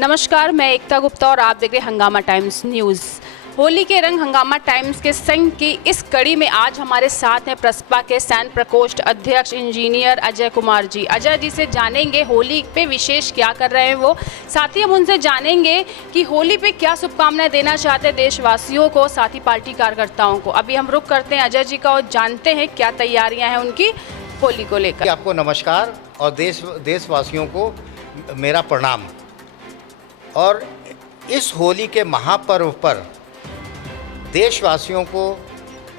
नमस्कार, मैं एकता गुप्ता और आप देख रहे हैं हंगामा टाइम्स न्यूज़। होली के रंग हंगामा टाइम्स के संग की इस कड़ी में आज हमारे साथ हैं प्रसपा के सैन प्रकोष्ठ अध्यक्ष इंजीनियर अजय कुमार जी। अजय जी से जानेंगे होली पे विशेष क्या कर रहे हैं वो, साथ ही हम उनसे जानेंगे कि होली पे क्या शुभकामनाएं देना चाहते हैं देशवासियों को, साथ ही पार्टी कार्यकर्ताओं को। अभी हम रुक करते हैं अजय जी का और जानते हैं क्या तैयारियाँ हैं उनकी होली को लेकर। आपको नमस्कार और देशवासियों को मेरा प्रणाम। और इस होली के महापर्व पर देशवासियों को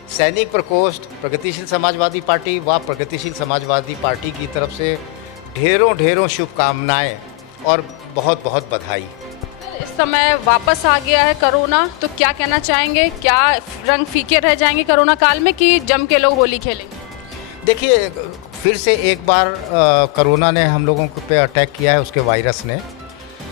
सैनिक प्रकोष्ठ, प्रगतिशील समाजवादी पार्टी व प्रगतिशील समाजवादी पार्टी की तरफ से ढेरों शुभकामनाएं और बहुत बहुत बधाई। इस समय वापस आ गया है कोरोना, तो क्या कहना चाहेंगे? क्या रंग फीके रह जाएंगे कोरोना काल में कि जम के लोग होली खेलेंगे? देखिए, फिर से एक बार कोरोना ने हम लोगों पे अटैक किया है, उसके वायरस ने।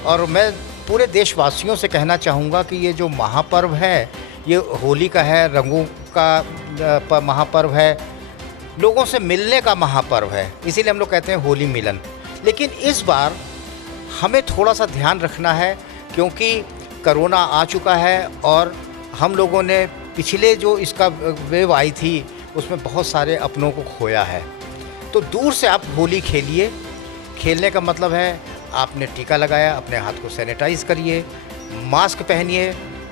और मैं पूरे देशवासियों से कहना चाहूँगा कि ये जो महापर्व है, ये होली का है, रंगों का महापर्व है, लोगों से मिलने का महापर्व है, इसीलिए हम लोग कहते हैं होली मिलन। लेकिन इस बार हमें थोड़ा सा ध्यान रखना है क्योंकि कोरोना आ चुका है और हम लोगों ने पिछले जो इसका वेव आई थी उसमें बहुत सारे अपनों को खोया है। तो दूर से आप होली खेलिए। खेलने का मतलब है आपने टीका लगाया, अपने हाथ को सैनिटाइज करिए, मास्क पहनिए,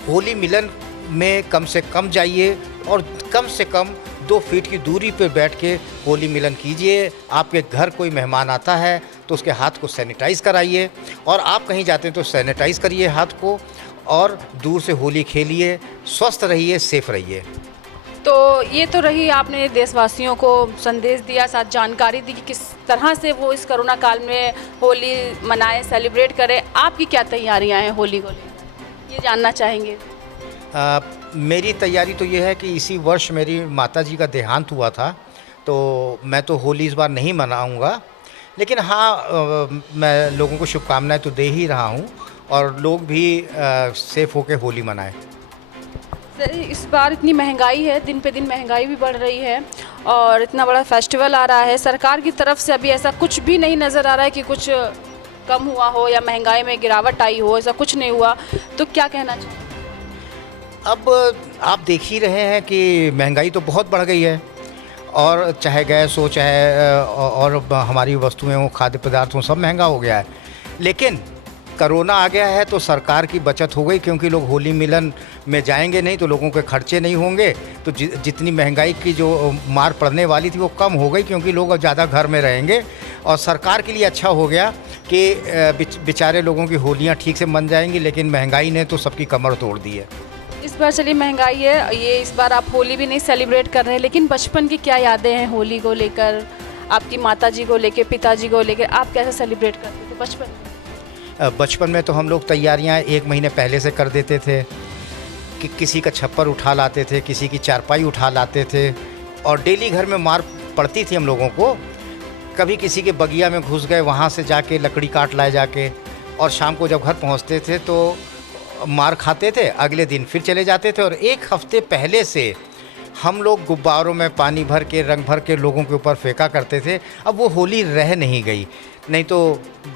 होली मिलन में कम से कम जाइए और कम से कम 2 फीट की दूरी पर बैठ के होली मिलन कीजिए। आपके घर कोई मेहमान आता है तो उसके हाथ को सैनिटाइज कराइए और आप कहीं जाते हैं तो सैनिटाइज करिए हाथ को और दूर से होली खेलिए। स्वस्थ रहिए, सेफ रहिए। तो ये तो रही, आपने देशवासियों को संदेश दिया, साथ जानकारी दी कि किस तरह से वो इस कोरोना काल में होली मनाएं, सेलिब्रेट करें। आपकी क्या तैयारियां हैं होली को लेकर, ये जानना चाहेंगे? मेरी तैयारी तो ये है कि इसी वर्ष मेरी माताजी का देहांत हुआ था, तो मैं तो होली इस बार नहीं मनाऊंगा। लेकिन हाँ, मैं लोगों को शुभकामनाएं तो दे ही रहा हूँ और लोग भी सेफ होकर होली मनाएं। सर, इस बार इतनी महंगाई है, दिन पे दिन महंगाई भी बढ़ रही है और इतना बड़ा फेस्टिवल आ रहा है, सरकार की तरफ से अभी ऐसा कुछ भी नहीं नज़र आ रहा है कि कुछ कम हुआ हो या महंगाई में गिरावट आई हो, ऐसा कुछ नहीं हुआ। तो क्या कहना चाहिए? अब आप देख ही रहे हैं कि महंगाई तो बहुत बढ़ गई है और चाहे गैस हो, चाहे और हमारी वस्तुएं हो, खाद्य पदार्थ हो, सब महंगा हो गया है। लेकिन कोरोना आ गया है तो सरकार की बचत हो गई क्योंकि लोग होली मिलन में जाएंगे नहीं तो लोगों के खर्चे नहीं होंगे, तो जितनी महंगाई की जो मार पड़ने वाली थी वो कम हो गई क्योंकि लोग अब ज़्यादा घर में रहेंगे। और सरकार के लिए अच्छा हो गया कि बेचारे लोगों की होलियां ठीक से मन जाएंगी। लेकिन महंगाई ने तो सबकी कमर तोड़ दी है। इस बार चलिए महंगाई है, ये इस बार आप होली भी नहीं सेलिब्रेट कर रहे हैं, लेकिन बचपन की क्या यादें हैं होली को लेकर, आपकी माताजी को लेकर, पिताजी को लेकर, आप कैसे सेलिब्रेट करते थे बचपन में? बचपन में तो हम लोग तैयारियां 1 महीने पहले से कर देते थे कि किसी का छप्पर उठा लाते थे, किसी की चारपाई उठा लाते थे और डेली घर में मार पड़ती थी हम लोगों को। कभी किसी के बगिया में घुस गए, वहाँ से जाके लकड़ी काट लाए जाके, और शाम को जब घर पहुँचते थे तो मार खाते थे। अगले दिन फिर चले जाते थे और 1 हफ्ते पहले से हम लोग गुब्बारों में पानी भर के, रंग भर के लोगों के ऊपर फेंका करते थे। अब वो होली रह नहीं गई। नहीं तो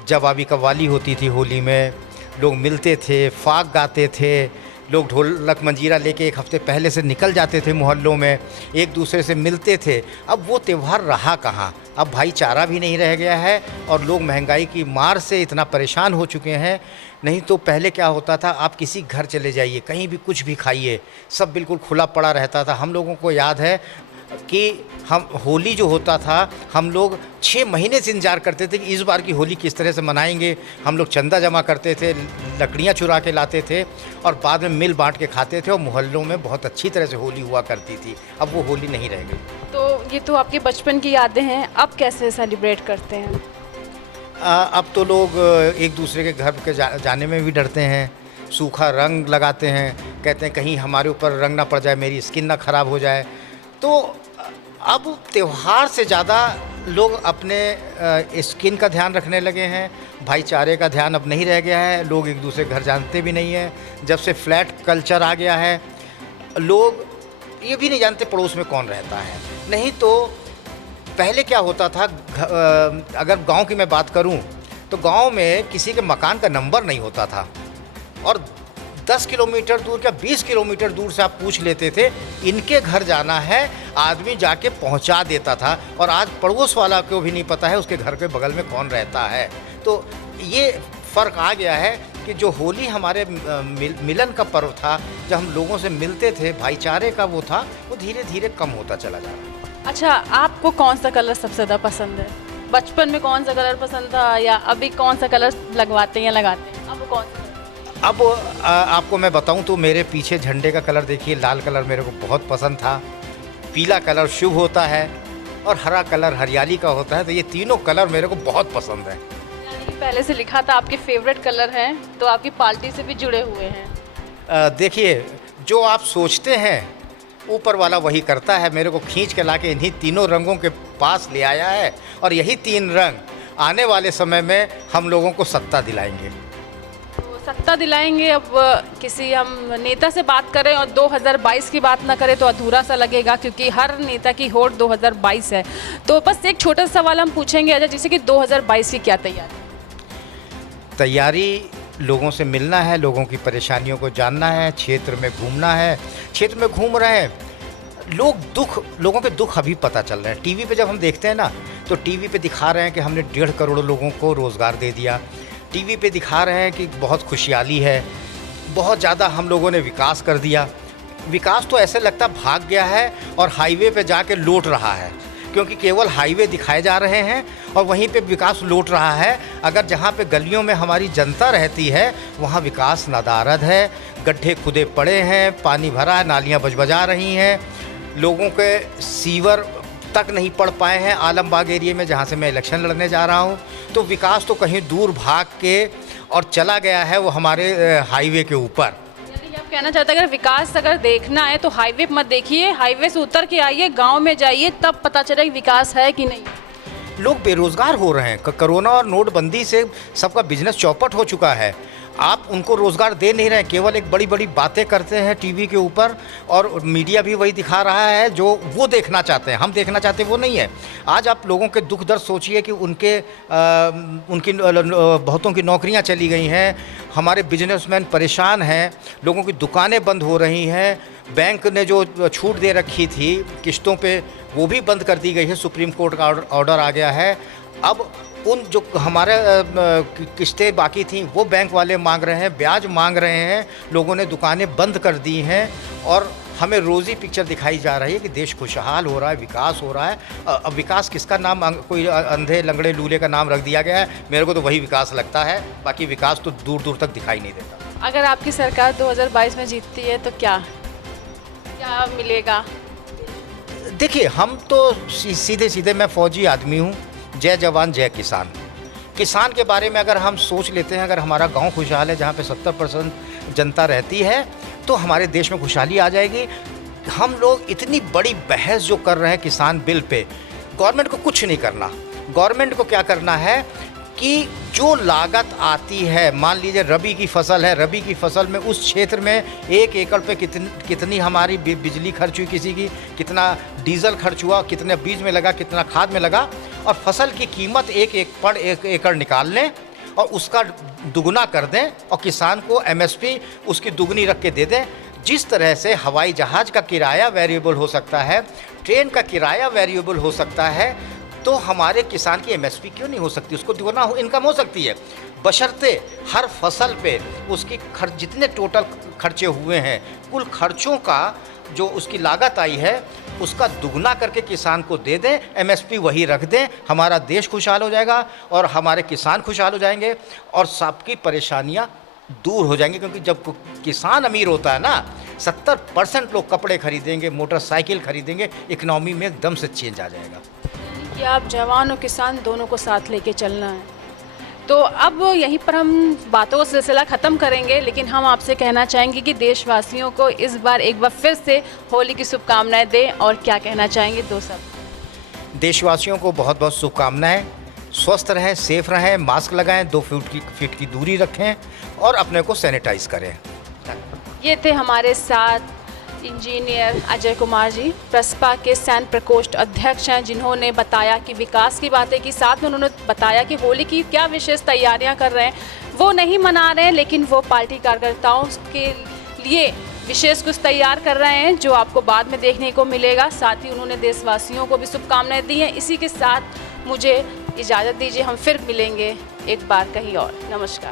जवाबी कव्वाली होती थी होली में, लोग मिलते थे, फाग गाते थे, लोग ढोलक मंजीरा लेके 1 हफ्ते पहले से निकल जाते थे मोहल्लों में, एक दूसरे से मिलते थे। अब वो त्यौहार रहा कहाँ। अब भाईचारा भी नहीं रह गया है और लोग महंगाई की मार से इतना परेशान हो चुके हैं। नहीं तो पहले क्या होता था, आप किसी घर चले जाइए, कहीं भी कुछ भी खाइए, सब बिल्कुल खुला पड़ा रहता था। हम लोगों को याद है कि हम होली जो होता था, हम लोग 6 महीने से इंतजार करते थे कि इस बार की होली किस तरह से मनाएंगे। हम लोग चंदा जमा करते थे, लकड़ियाँ चुरा के लाते थे और बाद में मिल बांट के खाते थे और मोहल्लों में बहुत अच्छी तरह से होली हुआ करती थी। अब वो होली नहीं रह गई। तो ये तो आपके बचपन की यादें हैं, अब कैसे सेलिब्रेट करते हैं? अब तो लोग एक दूसरे के घर के जाने में भी डरते हैं, सूखा रंग लगाते हैं, कहते हैं कहीं हमारे ऊपर रंग ना पड़ जाए, मेरी स्किन ना ख़राब हो जाए। तो अब त्यौहार से ज़्यादा लोग अपने स्किन का ध्यान रखने लगे हैं। भाईचारे का ध्यान अब नहीं रह गया है। लोग एक दूसरे घर जानते भी नहीं हैं। जब से फ्लैट कल्चर आ गया है, लोग ये भी नहीं जानते पड़ोस में कौन रहता है। नहीं तो पहले क्या होता था, अगर गांव की मैं बात करूं तो गांव में किसी के मकान का नंबर नहीं होता था और 10 किलोमीटर दूर या 20 किलोमीटर दूर से आप पूछ लेते थे इनके घर जाना है, आदमी जाके पहुंचा देता था। और आज पड़ोस वाला को भी नहीं पता है उसके घर के बगल में कौन रहता है। तो ये फ़र्क आ गया है कि जो होली हमारे मिलन का पर्व था, जब हम लोगों से मिलते थे, भाईचारे का वो था, वो धीरे धीरे कम होता चला जा रहा है। अच्छा, आपको कौन सा कलर सबसे ज़्यादा पसंद है? बचपन में कौन सा कलर पसंद था या अभी कौन सा कलर लगवाते हैं या लगाते हैं? अब कौन सा? अब आपको मैं बताऊं तो मेरे पीछे झंडे का कलर देखिए, लाल कलर मेरे को बहुत पसंद था, पीला कलर शुभ होता है और हरा कलर हरियाली का होता है। तो ये तीनों कलर मेरे को बहुत पसंद है। यानी पहले से लिखा था आपके फेवरेट कलर हैं, तो आपकी पार्टी से भी जुड़े हुए हैं। देखिए, जो आप सोचते हैं ऊपर वाला वही करता है। मेरे को खींच के लाके इन्हीं तीनों रंगों के पास ले आया है और यही तीन रंग आने वाले समय में हम लोगों को सत्ता दिलाएंगे। तो सत्ता दिलाएंगे। अब किसी हम नेता से बात करें और 2022 की बात ना करें तो अधूरा सा लगेगा, क्योंकि हर नेता की होड़ 2022 है। तो बस एक छोटा सा सवाल हम पूछेंगे अजय, जैसे कि 2022 की क्या तैयारी लोगों से मिलना है, लोगों की परेशानियों को जानना है, क्षेत्र में घूमना है। क्षेत्र में घूम रहे हैं लोगों के दुख अभी पता चल रहे हैं। टीवी पे जब हम देखते हैं ना, तो टीवी पे दिखा रहे हैं कि हमने 1.5 करोड़ लोगों को रोज़गार दे दिया। टीवी पे दिखा रहे हैं कि बहुत खुशहाली है, बहुत ज़्यादा हम लोगों ने विकास कर दिया। विकास तो ऐसे लगता भाग गया है और हाईवे पे जाके लौट रहा है, क्योंकि केवल हाईवे दिखाए जा रहे हैं और वहीं पे विकास लौट रहा है। अगर जहाँ पे गलियों में हमारी जनता रहती है वहाँ विकास नदारद है, गड्ढे खुदे पड़े हैं, पानी भरा है, नालियाँ बजबजा रही हैं, लोगों के सीवर तक नहीं पड़ पाए हैं आलमबाग एरिया में, जहाँ से मैं इलेक्शन लड़ने जा रहा हूँ। तो विकास तो कहीं दूर भाग के और चला गया है, वो हमारे हाईवे के ऊपर। कहना चाहता है अगर विकास अगर देखना है तो हाईवे मत देखिए, हाईवे से उतर के आइए, गांव में जाइए, तब पता चले कि विकास है कि नहीं। लोग बेरोजगार हो रहे हैं। कोरोना और नोटबंदी से सबका बिजनेस चौपट हो चुका है। आप उनको रोज़गार दे नहीं रहे हैं, केवल एक बड़ी बड़ी बातें करते हैं टीवी के ऊपर और मीडिया भी वही दिखा रहा है जो वो देखना चाहते हैं। हम देखना चाहते हैं वो नहीं है। आज आप लोगों के दुख दर्द सोचिए कि उनकी बहुतों की नौकरियां चली गई हैं, हमारे बिजनेसमैन परेशान हैं, लोगों की दुकानें बंद हो रही हैं, बैंक ने जो छूट दे रखी थी किस्तों पे वो भी बंद कर दी गई है, सुप्रीम कोर्ट का ऑर्डर आ गया है। अब उन जो हमारे किस्तें बाकी थी वो बैंक वाले मांग रहे हैं, ब्याज मांग रहे हैं, लोगों ने दुकानें बंद कर दी हैं और हमें रोज़ी पिक्चर दिखाई जा रही है कि देश खुशहाल हो रहा है, विकास हो रहा है। अब विकास किसका नाम कोई अंधे लंगड़े लूले का नाम रख दिया गया है, मेरे को तो वही विकास लगता है, बाकी विकास तो दूर दूर तक दिखाई नहीं देता। अगर आपकी सरकार 2022 में जीतती है तो क्या मिलेगा? देखिए, हम तो सीधे सीधे मैं फौजी आदमी हूँ, जय जवान जय किसान। किसान के बारे में अगर हम सोच लेते हैं, अगर हमारा गांव खुशहाल है जहाँ पे 70% जनता रहती है तो हमारे देश में खुशहाली आ जाएगी। हम लोग इतनी बड़ी बहस जो कर रहे हैं किसान बिल पे, गवर्नमेंट को कुछ नहीं करना। गवर्नमेंट को क्या करना है कि जो लागत आती है, मान लीजिए रबी की फसल है, रबी की फसल में उस क्षेत्र में 1 एकड़ पे कितनी हमारी बिजली खर्च हुई, किसी की कितना डीजल खर्च हुआ, कितने बीज में लगा, कितना खाद में लगा, और फसल की कीमत 1 एकड़ निकाल लें और उसका दुगना कर दें और किसान को MSP उसकी दुगनी रख के दे दें। जिस तरह से हवाई जहाज़ का किराया वेरिएबल हो सकता है, ट्रेन का किराया वेरिएबल हो सकता है, तो हमारे किसान की MSP क्यों नहीं हो सकती? उसको दुगना इनकम हो सकती है, बशर्ते हर फसल पे उसकी खर्च जितने टोटल खर्चे हुए हैं, कुल खर्चों का जो उसकी लागत आई है उसका दुगना करके किसान को दे दें, MSP वही रख दें। हमारा देश खुशहाल हो जाएगा और हमारे किसान खुशहाल हो जाएंगे और सबकी परेशानियां दूर हो जाएंगी। क्योंकि जब किसान अमीर होता है ना, 70% लोग कपड़े खरीदेंगे, मोटरसाइकिल खरीदेंगे, इकनॉमी में एकदम से चेंज आ जाएगा। कि आप जवान और किसान दोनों को साथ लेके चलना है। तो अब यहीं पर हम बातों का सिलसिला ख़त्म करेंगे, लेकिन हम आपसे कहना चाहेंगे कि देशवासियों को इस बार एक बार फिर से होली की शुभकामनाएं दें। और क्या कहना चाहेंगे? 2 शब्द। देशवासियों को बहुत बहुत शुभकामनाएं। स्वस्थ रहें, सेफ रहें, मास्क लगाएं, 2 फीट की दूरी रखें और अपने को सैनिटाइज करें। ये थे हमारे साथ इंजीनियर अजय कुमार जी प्रसपा के सैन्य प्रकोष्ठ अध्यक्ष हैं, जिन्होंने बताया कि विकास की बातें की, साथ में उन्होंने बताया कि होली की क्या विशेष तैयारियां कर रहे हैं। वो नहीं मना रहे हैं, लेकिन वो पार्टी कार्यकर्ताओं के लिए विशेष कुछ तैयार कर रहे हैं, जो आपको बाद में देखने को मिलेगा। साथ ही उन्होंने देशवासियों को भी शुभकामनाएं दी हैं। इसी के साथ मुझे इजाज़त दीजिए, हम फिर मिलेंगे एक बार कहीं और। नमस्कार।